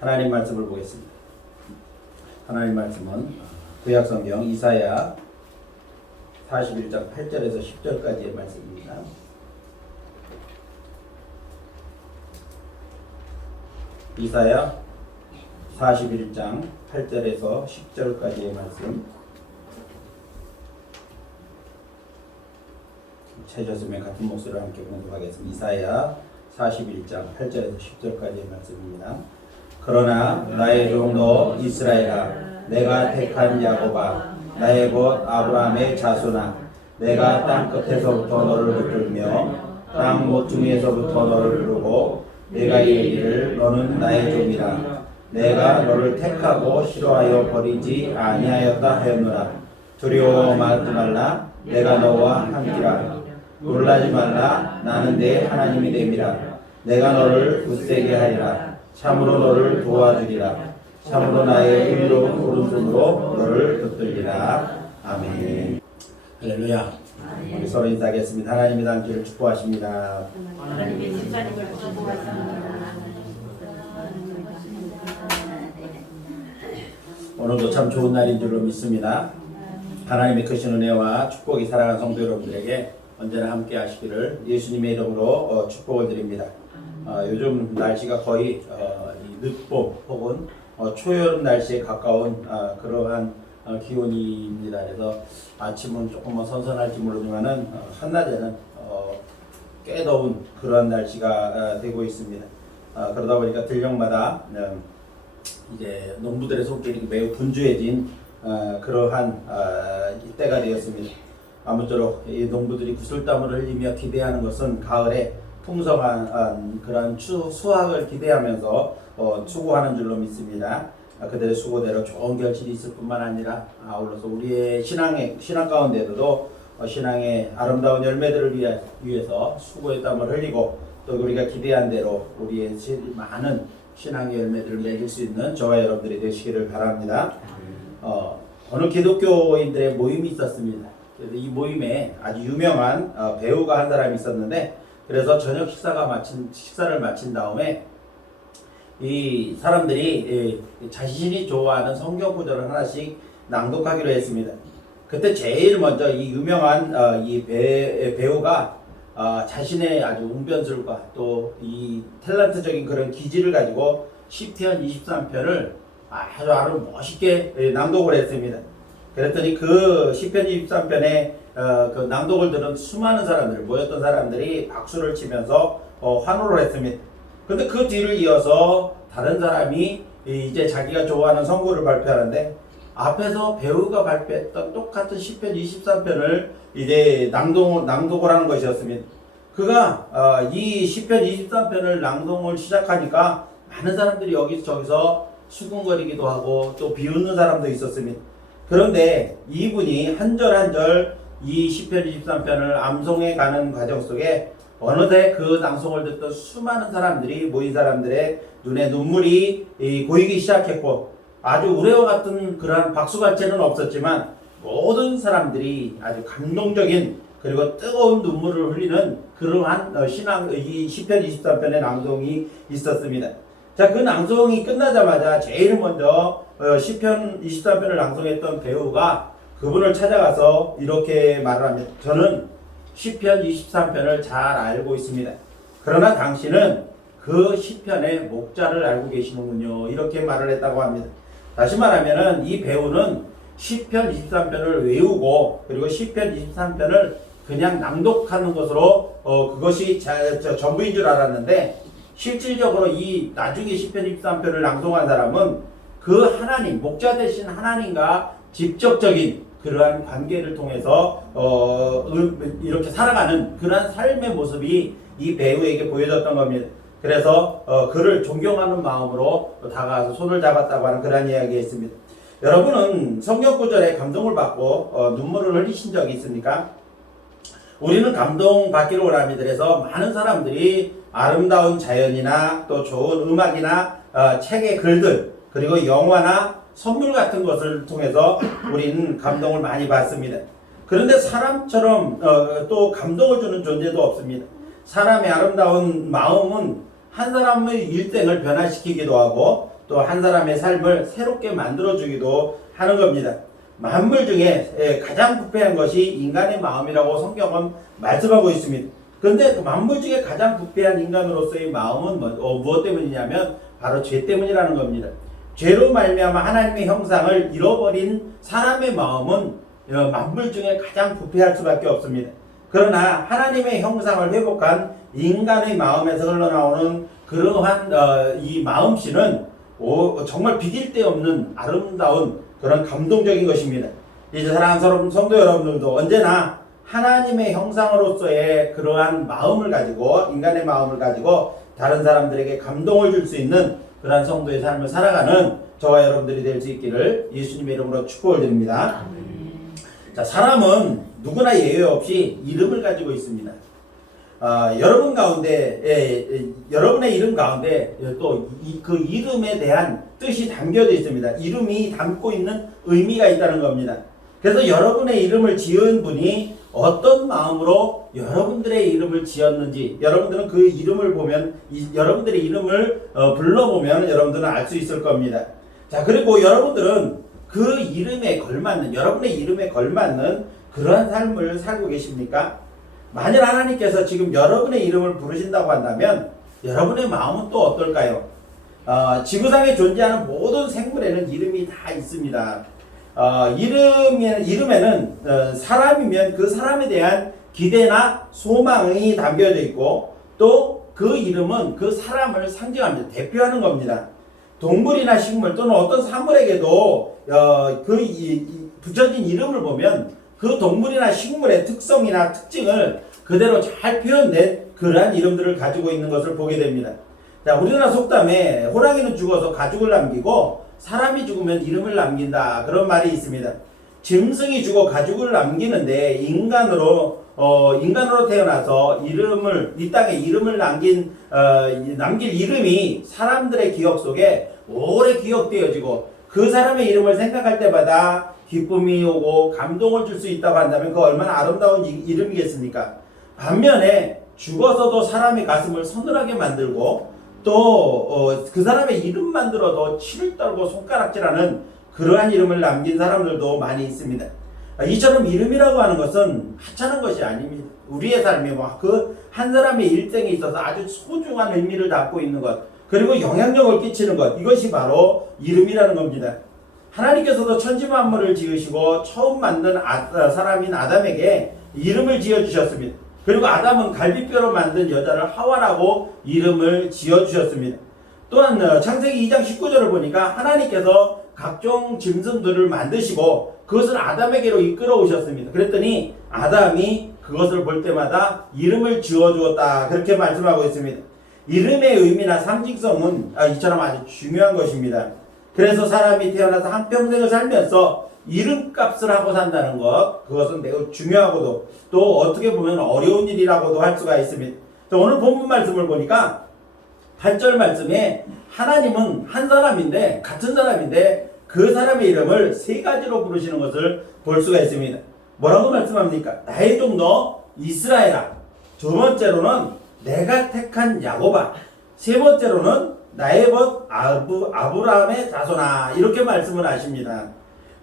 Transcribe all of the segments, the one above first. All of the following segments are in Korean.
하나님 말씀을 보겠습니다. 하나님 말씀은 구약성경 이사야 41장 8절에서 10절까지의 말씀입니다. 이사야 41장 8절에서 10절까지의 말씀. 최저스의 같은 목소리로 함께 공부하겠습니다. 이사야 41장 8절에서 10절까지의 말씀입니다. 그러나 나의 종도 이스라엘아, 내가 택한 야곱아, 나의 곧 아브라함의 자손아, 내가 땅 끝에서부터 너를 붙들며 땅 모퉁이에서부터 너를 부르고 내가 이르기를 너는 나의 종이라. 내가 너를 택하고 싫어하여 버리지 아니하였다 하였노라. 두려워하지 말라, 내가 너와 함께라. 놀라지 말라, 나는 내 하나님이 됨이라. 내가 너를 굳세게 하리라. 참으로 너를 도와주리라. 참으로 나의 의로운 오른손으로 너를 붙들리라. 아멘. 할렐루야. 우리 서로 인사하겠습니다. 하나님이 당신을 축복하십니다. 하나님의 집사님을 축복하십니다. 오늘도 참 좋은 날인 줄로 믿습니다. 하나님의 크신 은혜와 축복이 사랑하는 성도 여러분들에게 언제나 함께 하시기를 예수님의 이름으로 축복을 드립니다. 요즘 날씨가 거의 이 늦봄 혹은 초여름 날씨에 가까운 그러한 기온입니다. 그래서 아침은 조금 선선할지 모르지만은 한낮에는 꽤 더운 그러한 날씨가 되고 있습니다. 그러다 보니까 들녘마다 이제 농부들의 손길이 매우 분주해진 그러한 때가 되었습니다. 아무쪼록 이 농부들이 구슬땀을 흘리며 기대하는 것은 가을에 풍성한 그런 수확을 기대하면서 수고하는 줄로 믿습니다. 그들의 수고대로 좋은 결실이 있을 뿐만 아니라 아울러서 우리의 신앙 가운데도 신앙의 아름다운 열매들을 위해서 수고의 땀을 흘리고 또 우리가 기대한 대로 우리의 많은 신앙의 열매들을 맺을 수 있는 저와 여러분들이 되시기를 바랍니다. 어느 기독교인들의 모임이 있었습니다. 그래서 이 모임에 아주 유명한 배우가 한 사람이 있었는데, 그래서 저녁 식사를 마친 다음에 이 사람들이 자신이 좋아하는 성경 구절을 하나씩 낭독하기로 했습니다. 그때 제일 먼저 이 유명한 이 배우가 자신의 아주 웅변술과 또 이 탤런트적인 그런 기질을 가지고 시편 23편을 아주 멋있게 낭독을 했습니다. 그랬더니 그 시편 23편의 그 낭독을 들은 수많은 사람들, 모였던 사람들이 박수를 치면서 환호를 했습니다. 근데 그 뒤를 이어서 다른 사람이 이제 자기가 좋아하는 선구를 발표하는데, 앞에서 배우가 발표했던 똑같은 시편 23편을 이제 낭독을 하는 것이었습니다. 그가 이 시편 23편을 낭독을 시작하니까 많은 사람들이 여기저기서 수군거리기도 하고 또 비웃는 사람도 있었습니다. 그런데 이분이 한 절 한 절 이 시편 23편을 암송해 가는 과정 속에 어느새 그 낭송을 듣던 수많은 사람들이 모인 사람들의 눈에 눈물이 고이기 시작했고, 아주 우레와 같은 그러한 박수갈채는 없었지만 모든 사람들이 아주 감동적인 그리고 뜨거운 눈물을 흘리는 그러한 이 시편 23편의 낭송이 있었습니다. 자, 그 낭송이 끝나자마자 제일 먼저 시편 23편을 낭송했던 배우가 그분을 찾아가서 이렇게 말을 합니다. 저는 시편 23편을 잘 알고 있습니다. 그러나 당신은 그 시편의 목자를 알고 계시는군요. 이렇게 말을 했다고 합니다. 다시 말하면은 이 배우는 시편 23편을 외우고 그리고 시편 23편을 그냥 낭독하는 것으로 그것이 전부인 줄 알았는데, 실질적으로 이 나중에 시편 23편을 낭송한 사람은 그 하나님, 목자 되신 하나님과 직접적인 그러한 관계를 통해서 이렇게 살아가는 그러한 삶의 모습이 이 배우에게 보여졌던 겁니다. 그래서 그를 존경하는 마음으로 다가가서 손을 잡았다고 하는 그러한 이야기가 있습니다. 여러분은 성경 구절에 감동을 받고 눈물을 흘리신 적이 있습니까? 우리는 감동받기를 원합니다. 그래서 많은 사람들이 아름다운 자연이나 또 좋은 음악이나 책의 글들, 그리고 영화나 선물 같은 것을 통해서 우리는 감동을 많이 받습니다. 그런데 사람처럼 또 감동을 주는 존재도 없습니다. 사람의 아름다운 마음은 한 사람의 일생을 변화시키기도 하고 또 한 사람의 삶을 새롭게 만들어주기도 하는 겁니다. 만물 중에 가장 부패한 것이 인간의 마음이라고 성경은 말씀하고 있습니다. 그런데 그 만물 중에 가장 부패한 인간으로서의 마음은 무엇 때문이냐면 바로 죄 때문이라는 겁니다. 죄로 말미암아 하나님의 형상을 잃어버린 사람의 마음은 만물 중에 가장 부패할 수밖에 없습니다. 그러나 하나님의 형상을 회복한 인간의 마음에서 흘러나오는 그러한 이 마음씨는 정말 비길 데 없는 아름다운 그런 감동적인 것입니다. 이제 사랑하는 성도 여러분들도 언제나 하나님의 형상으로서의 그러한 마음을 가지고 인간의 마음을 가지고 다른 사람들에게 감동을 줄 수 있는 그러한 성도의 삶을 살아가는 저와 여러분들이 될 수 있기를 예수님의 이름으로 축복을 드립니다. 자, 사람은 누구나 예외 없이 이름을 가지고 있습니다. 여러분 가운데 여러분의 이름 가운데 또 그 이름에 대한 뜻이 담겨져 있습니다. 이름이 담고 있는 의미가 있다는 겁니다. 그래서 여러분의 이름을 지은 분이 어떤 마음으로 여러분들의 이름을 지었는지 여러분들은 그 이름을 보면 여러분들의 이름을 불러보면 여러분들은 알 수 있을 겁니다. 자, 그리고 여러분들은 그 이름에 걸맞는 여러분의 이름에 걸맞는 그러한 삶을 살고 계십니까? 만일 하나님께서 지금 여러분의 이름을 부르신다고 한다면 여러분의 마음은 또 어떨까요? 지구상에 존재하는 모든 생물에는 이름이 다 있습니다. 이름에는 사람이면 그 사람에 대한 기대나 소망이 담겨져 있고 또 그 이름은 그 사람을 상징합니다. 대표하는 겁니다. 동물이나 식물 또는 어떤 사물에게도 붙여진 이름을 보면 그 동물이나 식물의 특성이나 특징을 그대로 잘 표현된 그러한 이름들을 가지고 있는 것을 보게 됩니다. 자, 우리나라 속담에 호랑이는 죽어서 가죽을 남기고 사람이 죽으면 이름을 남긴다 그런 말이 있습니다. 짐승이 죽어 가죽을 남기는데 인간으로 태어나서 이 땅에 이름을 남길 이름이 사람들의 기억 속에 오래 기억되어지고 그 사람의 이름을 생각할 때마다 기쁨이 오고 감동을 줄 수 있다고 한다면 그 얼마나 아름다운 이름이겠습니까? 반면에 죽어서도 사람의 가슴을 서늘하게 만들고 또 그 사람의 이름만 들어도 치를 떨고 손가락질하는 그러한 이름을 남긴 사람들도 많이 있습니다. 이처럼 이름이라고 하는 것은 하찮은 것이 아닙니다. 우리의 삶에 그 한 사람의 일생에 있어서 아주 소중한 의미를 담고 있는 것 그리고 영향력을 끼치는 것 이것이 바로 이름이라는 겁니다. 하나님께서도 천지만물을 지으시고 처음 만든 사람인 아담에게 이름을 지어주셨습니다. 그리고 아담은 갈비뼈로 만든 여자를 하와라고 이름을 지어주셨습니다. 또한 창세기 2장 19절을 보니까 하나님께서 각종 짐승들을 만드시고 그것을 아담에게로 이끌어 오셨습니다. 그랬더니 아담이 그것을 볼 때마다 이름을 지어주었다 그렇게 말씀하고 있습니다. 이름의 의미나 상징성은 이처럼 아주 중요한 것입니다. 그래서 사람이 태어나서 한평생을 살면서 이름값을 하고 산다는 것 그것은 매우 중요하고도 또 어떻게 보면 어려운 일이라고도 할 수가 있습니다. 오늘 본문 말씀을 보니까 8절 말씀에 하나님은 한 사람인데 같은 사람인데 그 사람의 이름을 세 가지로 부르시는 것을 볼 수가 있습니다. 뭐라고 말씀합니까? 나의 종 너 이스라엘아. 두 번째로는 내가 택한 야곱아. 세 번째로는 나의 벗 아브라함의 자손아. 이렇게 말씀을 하십니다.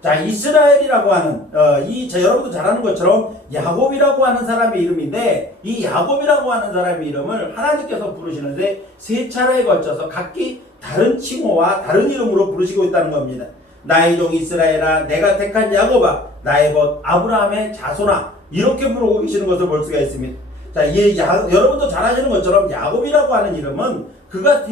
자, 이스라엘이라고 하는 여러분도 잘 아는 것처럼 야곱이라고 하는 사람의 이름인데 이 야곱이라고 하는 사람의 이름을 하나님께서 부르시는데 세 차례에 걸쳐서 각기 다른 칭호와 다른 이름으로 부르시고 있다는 겁니다. 나의 종 이스라엘아, 내가 택한 야곱아, 나의 벗 아브라함의 자손아 이렇게 부르고 계시는 것을 볼 수가 있습니다. 자, 여러분도 잘 아시는 것처럼 야곱이라고 하는 이름은 그가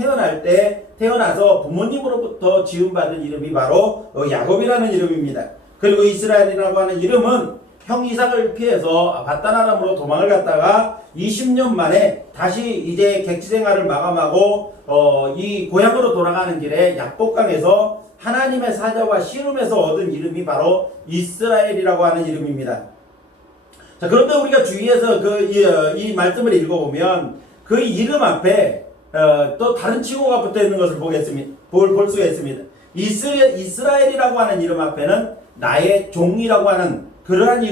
태어나서 부모님으로부터 지음받은 이름이 바로 야곱이라는 이름입니다. 그리고 이스라엘이라고 하는 이름은 형 이삭을 피해서 바단 아람으로 도망을 갔다가 20년 만에 다시 이제 객지 생활을 마감하고 이 고향으로 돌아가는 길에 약복강에서 하나님의 사자와 씨름에서 얻은 이름이 바로 이스라엘이라고 하는 이름입니다. 자, 그런데 우리가 주위에서 이 말씀을 읽어보면 그 이름 앞에 또 다른 칭호가 붙어 있는 것을 볼 수가 있습니다. 이스라엘이라고 하는 이름 앞에는 나의 종이라고 하는 그러한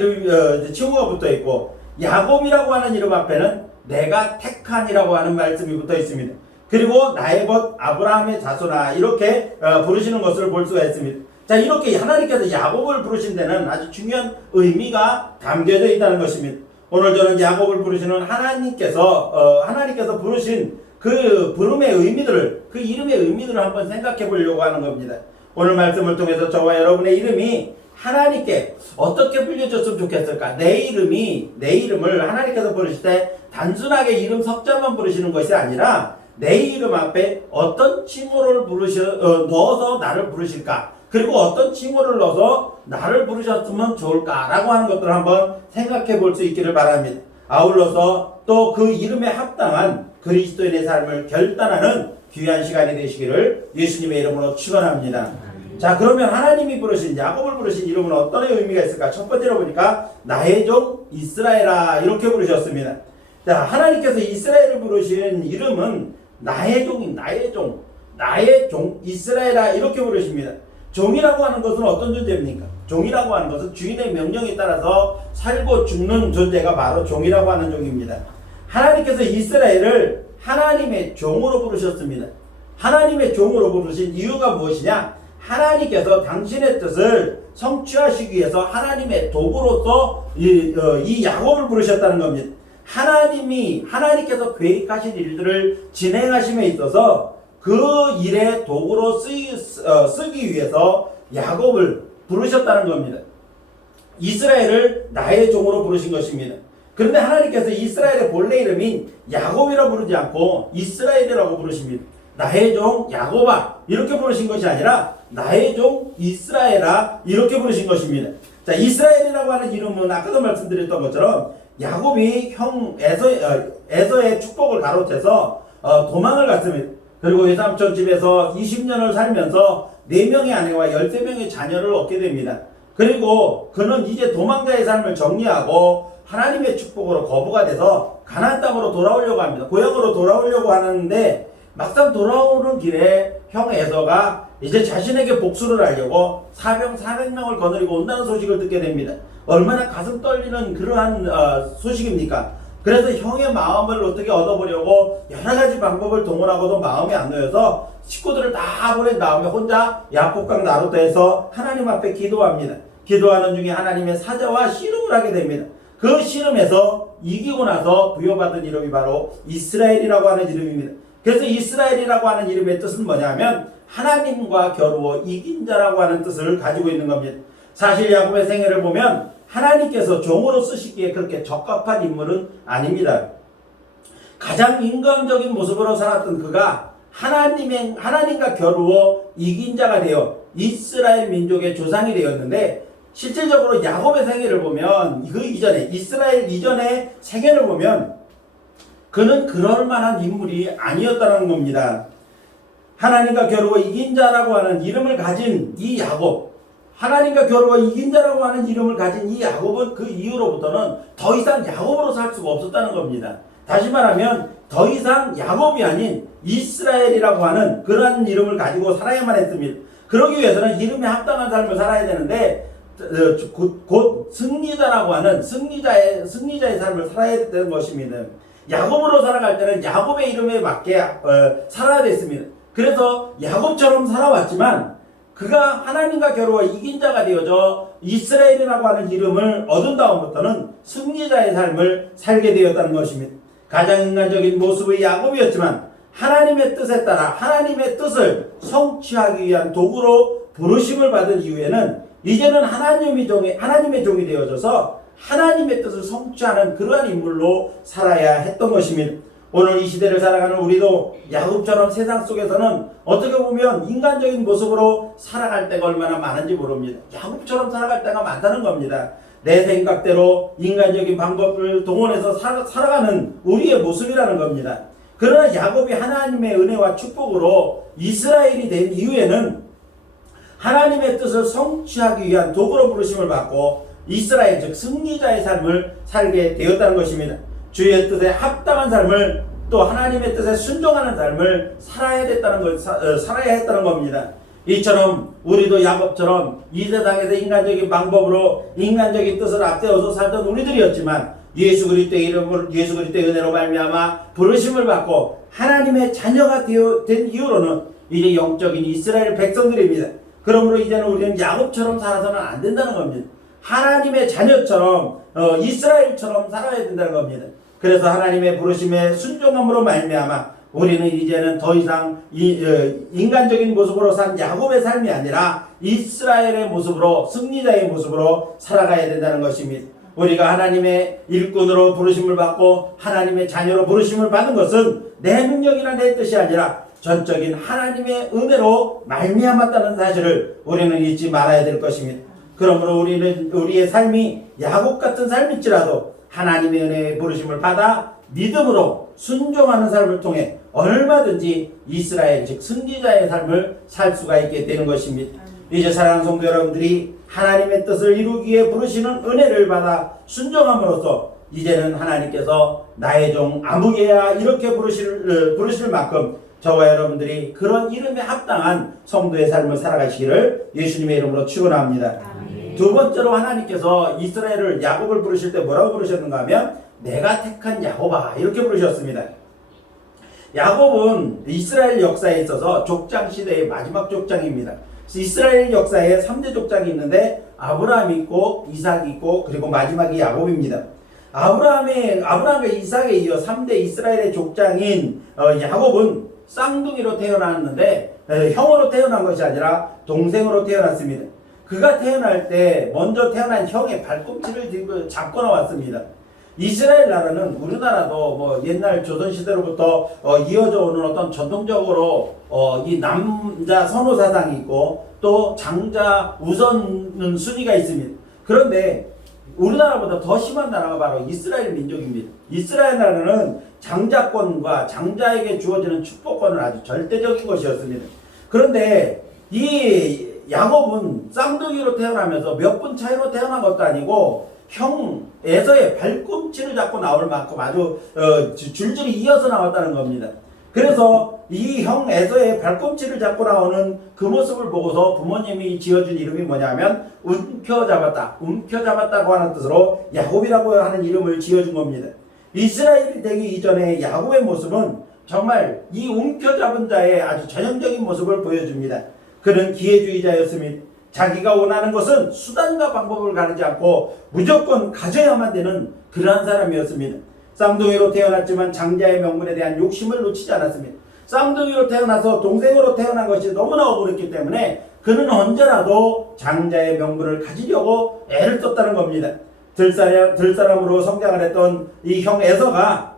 칭호가 붙어 있고 야곱이라고 하는 이름 앞에는 내가 택한이라고 하는 말씀이 붙어 있습니다. 그리고 나의 벗 아브라함의 자손아 이렇게 부르시는 것을 볼 수가 있습니다. 자, 이렇게 하나님께서 야곱을 부르신 데는 아주 중요한 의미가 담겨져 있다는 것입니다. 오늘 저는 야곱을 부르시는 하나님께서 부르신 그 부름의 의미들을, 그 이름의 의미들을 한번 생각해 보려고 하는 겁니다. 오늘 말씀을 통해서 저와 여러분의 이름이 하나님께 어떻게 불려졌으면 좋겠을까? 내 이름을 하나님께서 부르실 때 단순하게 이름 석자만 부르시는 것이 아니라 내 이름 앞에 어떤 칭호를 넣어서 나를 부르실까? 그리고 어떤 칭호를 넣어서 나를 부르셨으면 좋을까라고 하는 것들을 한번 생각해 볼 수 있기를 바랍니다. 아울러서 또 그 이름에 합당한 그리스도인의 삶을 결단하는 귀한 시간이 되시기를 예수님의 이름으로 축원합니다. 자, 그러면 하나님이 부르신 야곱을 부르신 이름은 어떤 의미가 있을까? 첫 번째로 보니까 나의 종 이스라엘아 이렇게 부르셨습니다. 자, 하나님께서 이스라엘을 부르신 이름은 나의 종 이스라엘아 이렇게 부르십니다. 종이라고 하는 것은 어떤 존재입니까? 종이라고 하는 것은 주인의 명령에 따라서 살고 죽는 존재가 바로 종이라고 하는 종입니다. 하나님께서 이스라엘을 하나님의 종으로 부르셨습니다. 하나님의 종으로 부르신 이유가 무엇이냐? 하나님께서 당신의 뜻을 성취하시기 위해서 하나님의 도구로서 이 야곱을 부르셨다는 겁니다. 하나님께서 계획하신 일들을 진행하심에 있어서 그 일의 도구로 쓰기 위해서 야곱을 부르셨다는 겁니다. 이스라엘을 나의 종으로 부르신 것입니다. 그런데 하나님께서 이스라엘의 본래 이름인 야곱이라 부르지 않고 이스라엘이라고 부르십니다. 나의 종 야곱아 이렇게 부르신 것이 아니라 나의 종 이스라엘아 이렇게 부르신 것입니다. 자, 이스라엘이라고 하는 이름은 아까도 말씀드렸던 것처럼 야곱이 형 에서의 축복을 가로채서 도망을 갔습니다. 그리고 외삼촌 집에서 20년을 살면서 4명의 아내와 13명의 자녀를 얻게 됩니다. 그리고 그는 이제 도망자의 삶을 정리하고 하나님의 축복으로 거부가 돼서 가나안 땅으로 돌아오려고 합니다. 고향으로 돌아오려고 하는데 막상 돌아오는 길에 형 에서가 이제 자신에게 복수를 하려고 400명을 거느리고 온다는 소식을 듣게 됩니다. 얼마나 가슴 떨리는 그러한 소식입니까? 그래서 형의 마음을 어떻게 얻어보려고 여러 가지 방법을 동원하고도 마음이 안 놓여서 식구들을 다 보낸 다음에 혼자 야복강 나루터에서 하나님 앞에 기도합니다. 기도하는 중에 하나님의 사자와 씨름을 하게 됩니다. 그 씨름에서 이기고 나서 부여받은 이름이 바로 이스라엘이라고 하는 이름입니다. 그래서 이스라엘이라고 하는 이름의 뜻은 뭐냐면 하나님과 겨루어 이긴 자라고 하는 뜻을 가지고 있는 겁니다. 사실 야곱의 생애를 보면 하나님께서 종으로 쓰시기에 그렇게 적합한 인물은 아닙니다. 가장 인간적인 모습으로 살았던 그가 하나님과 겨루어 이긴 자가 되어 이스라엘 민족의 조상이 되었는데 실질적으로 야곱의 생애를 보면 그 이전에 이스라엘 이전의 생애를 보면 그는 그럴 만한 인물이 아니었다는 겁니다. 하나님과 겨루어 이긴 자라고 하는 이름을 가진 이 야곱, 하나님과 겨루어 이긴 자라고 하는 이름을 가진 이 야곱은 그 이후로부터는 더 이상 야곱으로 살 수가 없었다는 겁니다. 다시 말하면 더 이상 야곱이 아닌 이스라엘이라고 하는 그러한 이름을 가지고 살아야만 했습니다. 그러기 위해서는 이름에 합당한 삶을 살아야 되는데 곧 승리자라고 하는 승리자의 삶을 살아야 되는 것입니다. 야곱으로 살아갈 때는 야곱의 이름에 맞게 살아야 됐습니다. 그래서 야곱처럼 살아왔지만 그가 하나님과 겨루어 이긴 자가 되어져 이스라엘이라고 하는 이름을 얻은 다음부터는 승리자의 삶을 살게 되었다는 것입니다. 가장 인간적인 모습의 야곱이었지만 하나님의 뜻에 따라 하나님의 뜻을 성취하기 위한 도구로 부르심을 받은 이후에는 이제는 하나님의 종이 되어져서 하나님의 뜻을 성취하는 그러한 인물로 살아야 했던 것입니다. 오늘 이 시대를 살아가는 우리도 야곱처럼 세상 속에서는 어떻게 보면 인간적인 모습으로 살아갈 때가 얼마나 많은지 모릅니다. 야곱처럼 살아갈 때가 많다는 겁니다. 내 생각대로 인간적인 방법을 동원해서 살아가는 우리의 모습이라는 겁니다. 그러나 야곱이 하나님의 은혜와 축복으로 이스라엘이 된 이후에는 하나님의 뜻을 성취하기 위한 도구로 부르심을 받고 이스라엘 즉 승리자의 삶을 살게 되었다는 것입니다. 주의 뜻에 합당한 삶을 또 하나님의 뜻에 순종하는 삶을 살아야 했다는 겁니다. 이처럼 우리도 야곱처럼 이 세상에서 인간적인 방법으로 인간적인 뜻을 앞세워서 살던 우리들이었지만 예수 그리스도의 이름으로 예수 그리스도의 은혜로 말미암아 부르심을 받고 하나님의 자녀가 된 이후로는 이제 영적인 이스라엘 백성들입니다. 그러므로 이제는 우리는 야곱처럼 살아서는 안 된다는 겁니다. 하나님의 자녀처럼 이스라엘처럼 살아야 된다는 겁니다. 그래서 하나님의 부르심에 순종함으로 말미암아 우리는 이제는 더 이상 인간적인 모습으로 산 야곱의 삶이 아니라 이스라엘의 모습으로 승리자의 모습으로 살아가야 된다는 것입니다. 우리가 하나님의 일꾼으로 부르심을 받고 하나님의 자녀로 부르심을 받은 것은 내 능력이나 내 뜻이 아니라 전적인 하나님의 은혜로 말미암았다는 사실을 우리는 잊지 말아야 될 것입니다. 그러므로 우리는 우리의 삶이 야곱 같은 삶일지라도 하나님의 은혜의 부르심을 받아 믿음으로 순종하는 삶을 통해 얼마든지 이스라엘 즉 승리자의 삶을 살 수가 있게 되는 것입니다. 이제 사랑하는 성도 여러분들이 하나님의 뜻을 이루기 위해 부르시는 은혜를 받아 순종함으로써 이제는 하나님께서 나의 종 아무개야 이렇게 부르실 만큼 저와 여러분들이 그런 이름에 합당한 성도의 삶을 살아가시기를 예수님의 이름으로 축원합니다. 두 번째로 하나님께서 이스라엘을 야곱을 부르실 때 뭐라고 부르셨는가 하면 내가 택한 야곱아 이렇게 부르셨습니다. 야곱은 이스라엘 역사에 있어서 족장 시대의 마지막 족장입니다. 이스라엘 역사에 3대 족장이 있는데 아브라함이 있고 이삭이 있고 그리고 마지막이 야곱입니다. 아브라함과 이삭에 이어 3대 이스라엘의 족장인 야곱은 쌍둥이로 태어났는데 형으로 태어난 것이 아니라 동생으로 태어났습니다. 그가 태어날 때 먼저 태어난 형의 발꿈치를 잡고 나왔습니다. 이스라엘 나라는 우리나라도 뭐 옛날 조선시대로부터 이어져 오는 어떤 전통적으로 이 남자 선호 사상이 있고 또 장자 우선 순위가 있습니다. 그런데 우리나라보다 더 심한 나라가 바로 이스라엘 민족입니다. 이스라엘 나라는 장자권과 장자에게 주어지는 축복권은 아주 절대적인 것이었습니다. 그런데 이 야곱은 쌍둥이로 태어나면서 몇 분 차이로 태어난 것도 아니고 형 에서의 발꿈치를 잡고 나올 만큼 아주 줄줄이 이어서 나왔다는 겁니다. 그래서 이 형 에서의 발꿈치를 잡고 나오는 그 모습을 보고서 부모님이 지어준 이름이 뭐냐면 움켜잡았다고 하는 뜻으로 야곱이라고 하는 이름을 지어준 겁니다. 이스라엘이 되기 이전에 야곱의 모습은 정말 이 움켜잡은 자의 아주 전형적인 모습을 보여줍니다. 그는 기회주의자였으며 자기가 원하는 것은 수단과 방법을 가리지 않고 무조건 가져야만 되는 그러한 사람이었습니다. 쌍둥이로 태어났지만 장자의 명분에 대한 욕심을 놓치지 않았습니다. 쌍둥이로 태어나서 동생으로 태어난 것이 너무나 억울했기 때문에 그는 언제라도 장자의 명분을 가지려고 애를 썼다는 겁니다. 들사람으로 성장을 했던 이 형 에서가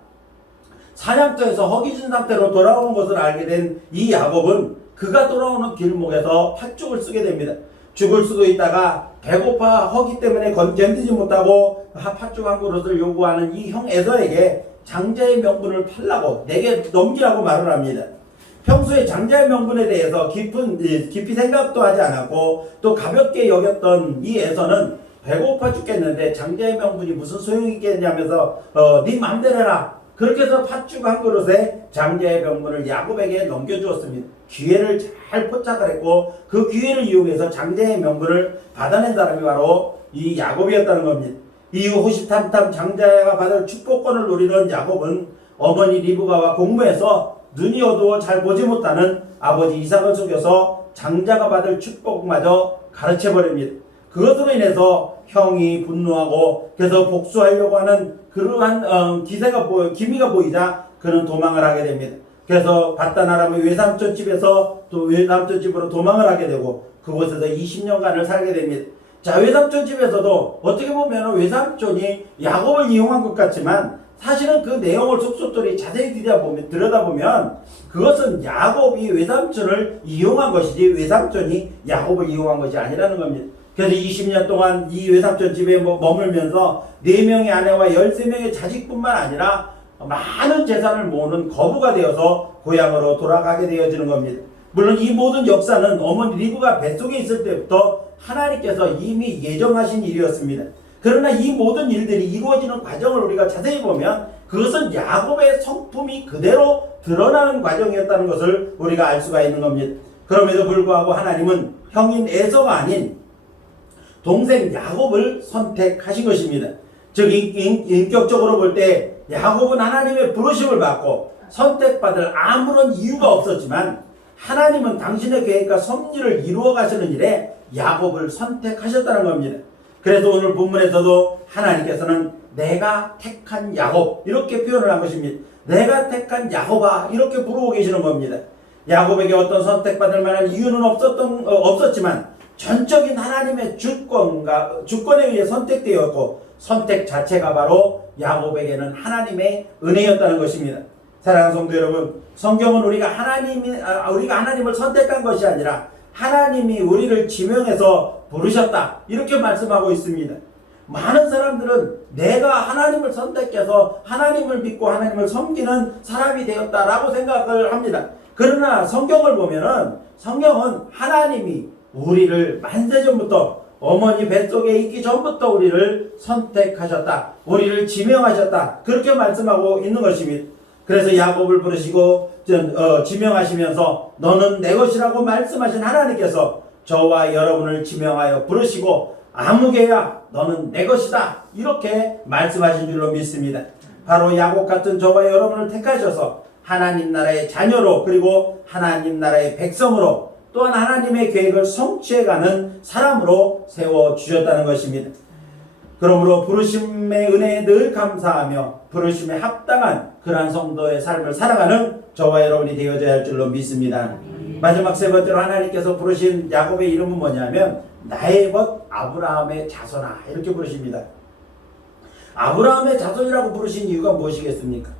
사냥터에서 허기진 상태로 돌아온 것을 알게 된 이 야곱은 그가 돌아오는 길목에서 팥죽을 쓰게 됩니다. 죽을 수도 있다가 배고파 허기 때문에 견디지 못하고 팥죽 한 그릇을 요구하는 이 형 에서에게 장자의 명분을 팔라고 내게 넘기라고 말을 합니다. 평소에 장자의 명분에 대해서 깊이 생각도 하지 않았고 또 가볍게 여겼던 이 에서는 배고파 죽겠는데 장자의 명분이 무슨 소용이 있겠냐면서 네 맘대로 해라. 그렇게 해서 팥죽 한 그릇에 장자의 명분을 야곱에게 넘겨주었습니다. 기회를 잘 포착을 했고 그 기회를 이용해서 장자의 명분을 받아낸 사람이 바로 이 야곱이었다는 겁니다. 이후 호시탐탐 장자가 받을 축복권을 노리던 야곱은 어머니 리브가와 공모해서 눈이 어두워 잘 보지 못하는 아버지 이삭을 속여서 장자가 받을 축복마저 가르쳐버립니다. 그것으로 인해서 형이 분노하고 그래서 복수하려고 하는 그러한 기미가 보이자 그는 도망을 하게 됩니다. 그래서 바다나라의 외삼촌 집에서 또 외삼촌 집으로 도망을 하게 되고 그곳에서 20년간을 살게 됩니다. 자, 외삼촌 집에서도 어떻게 보면 외삼촌이 야곱을 이용한 것 같지만 사실은 그 내용을 속속들이 자세히 들여다보면 그것은 야곱이 외삼촌을 이용한 것이지 외삼촌이 야곱을 이용한 것이 아니라는 겁니다. 그래서 20년 동안 이 외삼촌 집에 머물면서 4명의 아내와 13명의 자식뿐만 아니라 많은 재산을 모으는 거부가 되어서 고향으로 돌아가게 되어지는 겁니다. 물론 이 모든 역사는 어머니 리브가 뱃속에 있을 때부터 하나님께서 이미 예정하신 일이었습니다. 그러나 이 모든 일들이 이루어지는 과정을 우리가 자세히 보면 그것은 야곱의 성품이 그대로 드러나는 과정이었다는 것을 우리가 알 수가 있는 겁니다. 그럼에도 불구하고 하나님은 형인 에서가 아닌 동생 야곱을 선택하신 것입니다. 즉 인격적으로 볼 때 야곱은 하나님의 부르심을 받고 선택받을 아무런 이유가 없었지만 하나님은 당신의 계획과 섭리를 이루어 가시는 일에 야곱을 선택하셨다는 겁니다. 그래서 오늘 본문에서도 하나님께서는 내가 택한 야곱 이렇게 표현을 한 것입니다. 내가 택한 야곱아 이렇게 부르고 계시는 겁니다. 야곱에게 어떤 선택받을 만한 이유는 없었지만 전적인 하나님의 주권에 의해 선택되었고 선택 자체가 바로 야곱에게는 하나님의 은혜였다는 것입니다. 사랑하는 성도 여러분, 성경은 우리가 하나님을 선택한 것이 아니라 하나님이 우리를 지명해서 부르셨다 이렇게 말씀하고 있습니다. 많은 사람들은 내가 하나님을 선택해서 하나님을 믿고 하나님을 섬기는 사람이 되었다라고 생각을 합니다. 그러나 성경을 보면은 성경은 하나님이 우리를 만세전부터 어머니 뱃속에 있기 전부터 우리를 선택하셨다. 우리를 지명하셨다. 그렇게 말씀하고 있는 것입니다. 그래서 야곱을 부르시고 지명하시면서 너는 내 것이라고 말씀하신 하나님께서 저와 여러분을 지명하여 부르시고 아무개야 너는 내 것이다 이렇게 말씀하신 줄로 믿습니다. 바로 야곱 같은 저와 여러분을 택하셔서 하나님 나라의 자녀로 그리고 하나님 나라의 백성으로 또한 하나님의 계획을 성취해가는 사람으로 세워주셨다는 것입니다. 그러므로 부르심의 은혜에 늘 감사하며 부르심에 합당한 그러한 성도의 삶을 살아가는 저와 여러분이 되어져야 할 줄로 믿습니다. 마지막 세 번째로 하나님께서 부르신 야곱의 이름은 뭐냐면 나의 벗 아브라함의 자손아 이렇게 부르십니다. 아브라함의 자손이라고 부르신 이유가 무엇이겠습니까?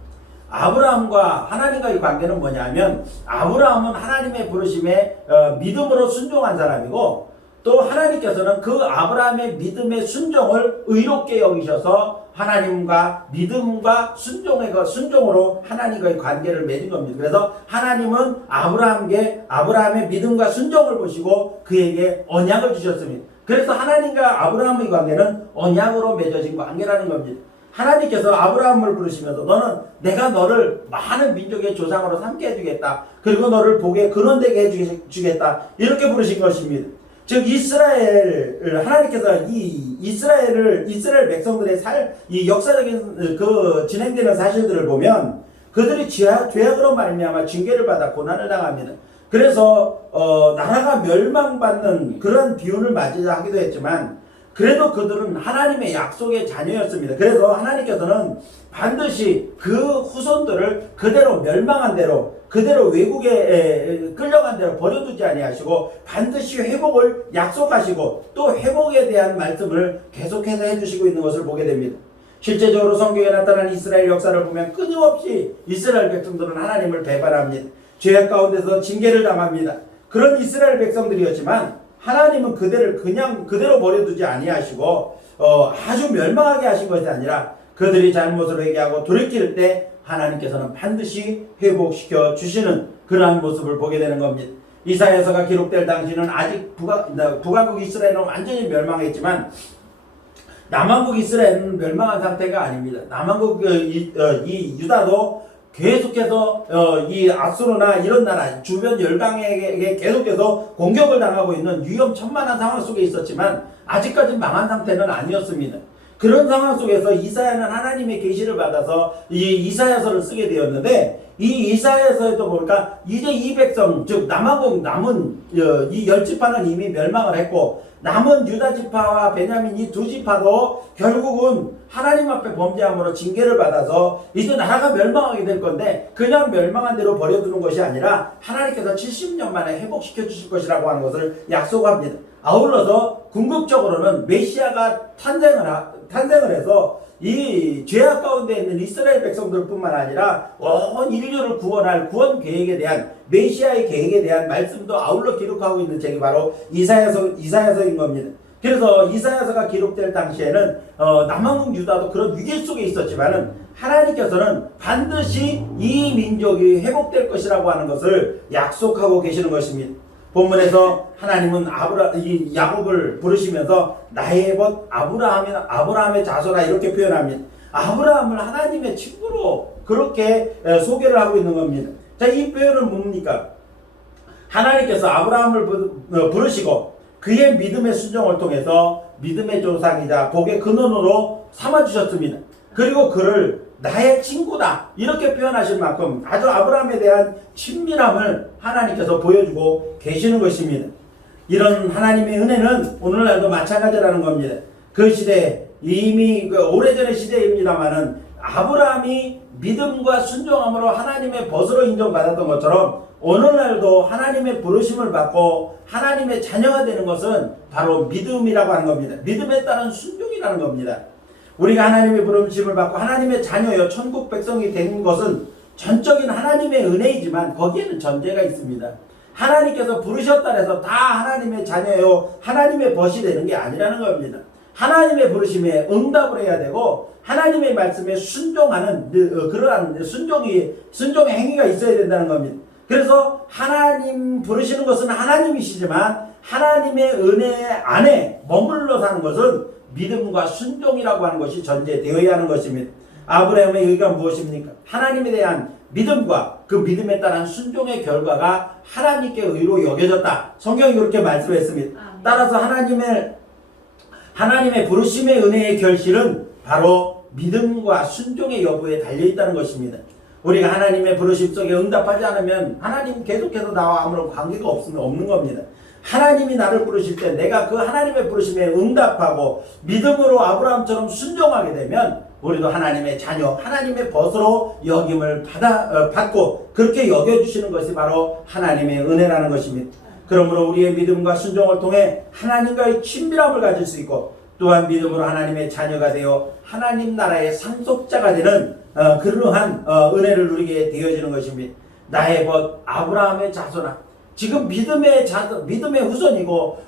아브라함과 하나님과의 관계는 뭐냐면 아브라함은 하나님의 부르심에 믿음으로 순종한 사람이고 또 하나님께서는 그 아브라함의 믿음의 순종을 의롭게 여기셔서 하나님과 믿음과 순종으로 하나님과의 관계를 맺은 겁니다. 그래서 하나님은 아브라함의 믿음과 순종을 보시고 그에게 언약을 주셨습니다. 그래서 하나님과 아브라함의 관계는 언약으로 맺어진 관계라는 겁니다. 하나님께서 아브라함을 부르시면서 너는 내가 너를 많은 민족의 조상으로 삼게 해주겠다. 그리고 너를 복의 근원되게 해주겠다. 이렇게 부르신 것입니다. 즉 하나님께서 이스라엘 백성들의 이 역사적인 진행되는 사실들을 보면 그들이 죄악으로 말미암아 징계를 받아 고난을 당합니다. 그래서 나라가 멸망받는 그런 비운을 맞이하기도 했지만 그래도 그들은 하나님의 약속의 자녀였습니다. 그래서 하나님께서는 반드시 그 후손들을 그대로 멸망한 대로 그대로 외국에 끌려간 대로 버려두지 아니하시고 반드시 회복을 약속하시고 또 회복에 대한 말씀을 계속해서 해주시고 있는 것을 보게 됩니다. 실제적으로 성경에 나타난 이스라엘 역사를 보면 끊임없이 이스라엘 백성들은 하나님을 배반합니다. 죄악 가운데서 징계를 당합니다. 그런 이스라엘 백성들이었지만 하나님은 그대로 버려두지 아니하시고 아주 멸망하게 하신 것이 아니라 그들이 잘못을 회개하고 돌이킬 때 하나님께서는 반드시 회복시켜 주시는 그러한 모습을 보게 되는 겁니다. 이사야서가 기록될 당시는 아직 북왕국 이스라엘은 완전히 멸망했지만 남왕국 이스라엘은 멸망한 상태가 아닙니다. 남왕국 이 유다도 계속해서 이 아수르나 이런 나라 주변 열강에게 계속해서 공격을 당하고 있는 위험천만한 상황 속에 있었지만 아직까지 망한 상태는 아니었습니다. 그런 상황 속에서 이사야는 하나님의 계시를 받아서 이 이사야서를 쓰게 되었는데 이 이사야서에도 보니까 이제 이 백성 즉 남은 이 10지파는 이미 멸망을 했고 남은 유다 지파와 베냐민 이 두 지파도 결국은 하나님 앞에 범죄함으로 징계를 받아서 이제 나라가 멸망하게 될 건데 그냥 멸망한 대로 버려두는 것이 아니라 하나님께서 70년 만에 회복시켜 주실 것이라고 하는 것을 약속합니다. 아울러서 궁극적으로는 메시아가 탄생을 해서 이 죄악 가운데 있는 이스라엘 백성들뿐만 아니라 온 인류를 구원할 구원 계획에 대한 메시아의 계획에 대한 말씀도 아울러 기록하고 있는 책이 바로 이사야서인 겁니다. 그래서 이사야서가 기록될 당시에는 남왕국 유다도 그런 위기 속에 있었지만은 하나님께서는 반드시 이 민족이 회복될 것이라고 하는 것을 약속하고 계시는 것입니다. 본문에서 하나님은 이 야곱을 부르시면서 나의 벗 아브라함의 자손아 이렇게 표현합니다. 아브라함을 하나님의 친구로 그렇게 소개를 하고 있는 겁니다. 자, 이 표현은 뭡니까? 하나님께서 아브라함을 부르시고 그의 믿음의 순종을 통해서 믿음의 조상이자 복의 근원으로 삼아주셨습니다. 그리고 그를 나의 친구다 이렇게 표현하실 만큼 아주 아브라함에 대한 친밀함을 하나님께서 보여주고 계시는 것입니다. 이런 하나님의 은혜는 오늘날도 마찬가지라는 겁니다. 그 시대 이미 오래전의 시대입니다만은 아브라함이 믿음과 순종함으로 하나님의 벗으로 인정받았던 것처럼 오늘날도 하나님의 부르심을 받고 하나님의 자녀가 되는 것은 바로 믿음이라고 하는 겁니다. 믿음에 따른 순종이라는 겁니다. 우리가 하나님의 부르심을 받고 하나님의 자녀여 천국 백성이 된 것은 전적인 하나님의 은혜이지만 거기에는 전제가 있습니다. 하나님께서 부르셨다 해서 다 하나님의 자녀요 하나님의 벗이 되는 게 아니라는 겁니다. 하나님의 부르심에 응답을 해야 되고 하나님의 말씀에 순종하는 그러한 순종의 행위가 있어야 된다는 겁니다. 그래서 하나님 부르시는 것은 하나님이시지만 하나님의 은혜 안에 머물러 사는 것은 믿음과 순종이라고 하는 것이 전제되어야 하는 것입니다. 아브라함의 의가 무엇입니까? 하나님에 대한 믿음과 그 믿음에 따른 순종의 결과가 하나님께 의로 여겨졌다. 성경이 그렇게 말씀했습니다. 따라서 하나님의 부르심의 은혜의 결실은 바로 믿음과 순종의 여부에 달려있다는 것입니다. 우리가 하나님의 부르심 속에 응답하지 않으면 하나님 계속해서 나와 아무런 관계가 없는 겁니다. 하나님이 나를 부르실 때 내가 그 하나님의 부르심에 응답하고 믿음으로 아브라함처럼 순종하게 되면 우리도 하나님의 자녀, 하나님의 벗으로 여김을 받고 그렇게 여겨주시는 것이 바로 하나님의 은혜라는 것입니다. 그러므로 우리의 믿음과 순종을 통해 하나님과의 친밀함을 가질 수 있고 또한 믿음으로 하나님의 자녀가 되어 하나님 나라의 상속자가 되는 그러한 은혜를 누리게 되어지는 것입니다. 나의 벗 아브라함의 자손아 지금 믿음의 후손이고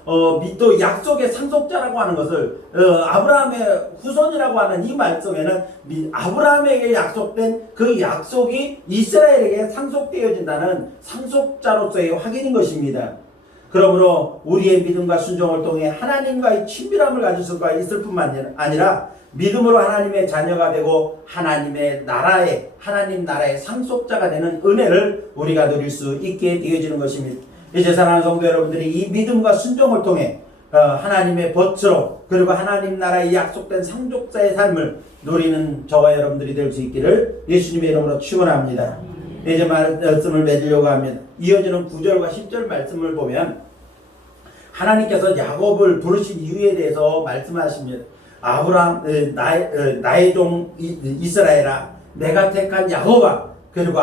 또 약속의 상속자라고 하는 것을 아브라함의 후손이라고 하는 이 말씀에는 아브라함에게 약속된 그 약속이 이스라엘에게 상속되어진다는 상속자로서의 확인인 것입니다. 그러므로 우리의 믿음과 순종을 통해 하나님과의 친밀함을 가질 수가 있을 뿐만 아니라 믿음으로 하나님의 자녀가 되고 하나님 나라의 상속자가 되는 은혜를 우리가 누릴 수 있게 되어지는 것입니다. 이제 사랑하는 성도 여러분들이 이 믿음과 순종을 통해 하나님의 벗으로 그리고 하나님 나라의 약속된 상속자의 삶을 누리는 저와 여러분들이 될 수 있기를 예수님의 이름으로 축원합니다. 이제 말씀을 맺으려고 합니다. 이어지는 9절과 10절 말씀을 보면 하나님께서 야곱을 부르신 이유에 대해서 말씀하십니다. 아브라함 나의 종 이스라엘아 내가 택한 야곱아 그리고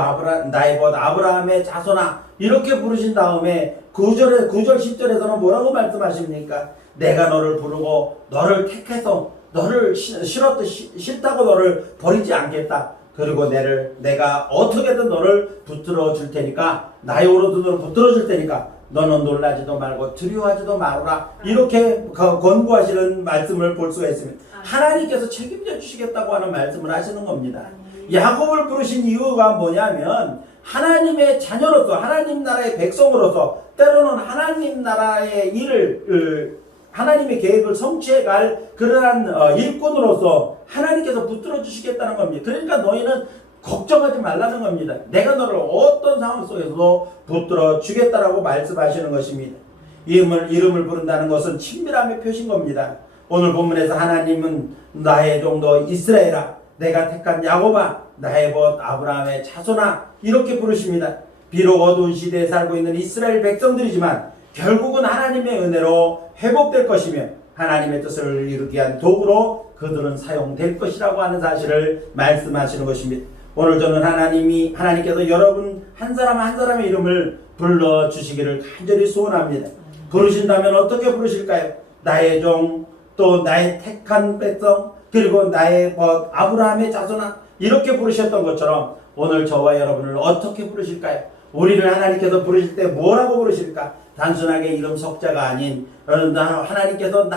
나의 벗 아브라함의 자손아 이렇게 부르신 다음에 9절 10절에서는 뭐라고 말씀하십니까? 내가 너를 부르고 너를 택해서 너를 싫다고 너를 버리지 않겠다. 그리고 내가 어떻게든 너를 붙들어 줄 테니까 나의 오로도 너를 붙들어 줄 테니까 너는 놀라지도 말고 두려워하지도 말아라. 이렇게 권고하시는 말씀을 볼 수가 있습니다. 하나님께서 책임져 주시겠다고 하는 말씀을 하시는 겁니다. 야곱을 부르신 이유가 뭐냐면 하나님의 자녀로서 하나님 나라의 백성으로서 때로는 하나님 나라의 일을 하나님의 계획을 성취해갈 그러한 일꾼으로서 하나님께서 붙들어 주시겠다는 겁니다. 그러니까 너희는 걱정하지 말라는 겁니다. 내가 너를 어떤 상황 속에서도 붙들어 주겠다라고 말씀하시는 것입니다. 이름을 부른다는 것은 친밀함의 표시인 겁니다. 오늘 본문에서 하나님은 나의 종도 이스라엘아 내가 택한 야곱아 나의 벗 아브라함의 자손아 이렇게 부르십니다. 비록 어두운 시대에 살고 있는 이스라엘 백성들이지만 결국은 하나님의 은혜로 회복될 것이며 하나님의 뜻을 이루기 위한 도구로 그들은 사용될 것이라고 하는 사실을 말씀하시는 것입니다. 오늘 저는 하나님께서 여러분 한 사람 한 사람의 이름을 불러주시기를 간절히 소원합니다. 부르신다면 어떻게 부르실까요? 나의 종, 또 나의 택한 백성, 그리고 나의 벗 아브라함의 자손아 이렇게 부르셨던 것처럼 오늘 저와 여러분을 어떻게 부르실까요? 우리를 하나님께서 부르실 때 뭐라고 부르실까? 단순하게 이름 석자가 아닌 하나님께서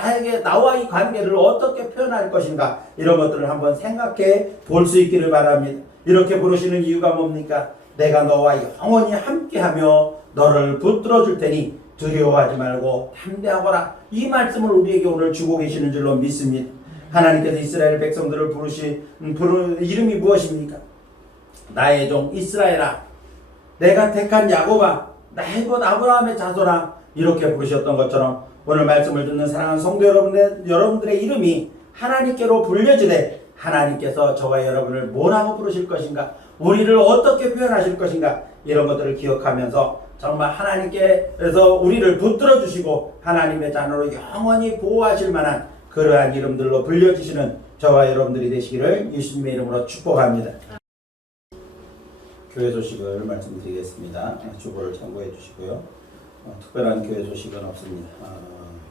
나와의 관계를 어떻게 표현할 것인가 이런 것들을 한번 생각해 볼 수 있기를 바랍니다. 이렇게 부르시는 이유가 뭡니까? 내가 너와 영원히 함께하며 너를 붙들어 줄 테니 두려워하지 말고 담대하거라. 이 말씀을 우리에게 오늘 주고 계시는 줄로 믿습니다. 하나님께서 이스라엘 백성들을 부르신 이름이 무엇입니까? 나의 종 이스라엘아 내가 택한 야곱아 나의 곧 아브라함의 자손아 이렇게 부르셨던 것처럼 오늘 말씀을 듣는 사랑하는 성도 여러분들의 이름이 하나님께로 불려지되 하나님께서 저와 여러분을 뭐라고 부르실 것인가, 우리를 어떻게 표현하실 것인가, 이런 것들을 기억하면서 정말 하나님께서 우리를 붙들어 주시고 하나님의 자녀로 영원히 보호하실 만한 그러한 이름들로 불려주시는 저와 여러분들이 되시기를 예수님의 이름으로 축복합니다. 교회 소식을 말씀드리겠습니다. 주보를 참고해 주시고요. 특별한 교회 소식은 없습니다.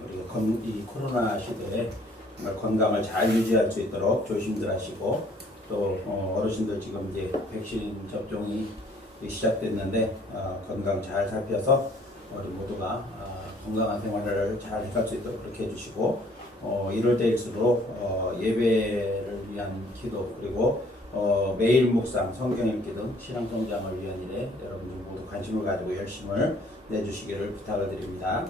우리가 이 코로나 시대에 정말 건강을 잘 유지할 수 있도록 조심들 하시고, 또 어르신들 지금 이제 백신 접종이 시작됐는데 건강 잘 살펴서 우리 모두가 건강한 생활을 잘 해갈 수 있도록 그렇게 해주시고, 이럴 때일수록 예배를 위한 기도, 그리고 매일 묵상, 성경 읽기 등 신앙 성장을 위한 일에 여러분들 모두 관심을 가지고 열심을 내주시기를 부탁을 드립니다.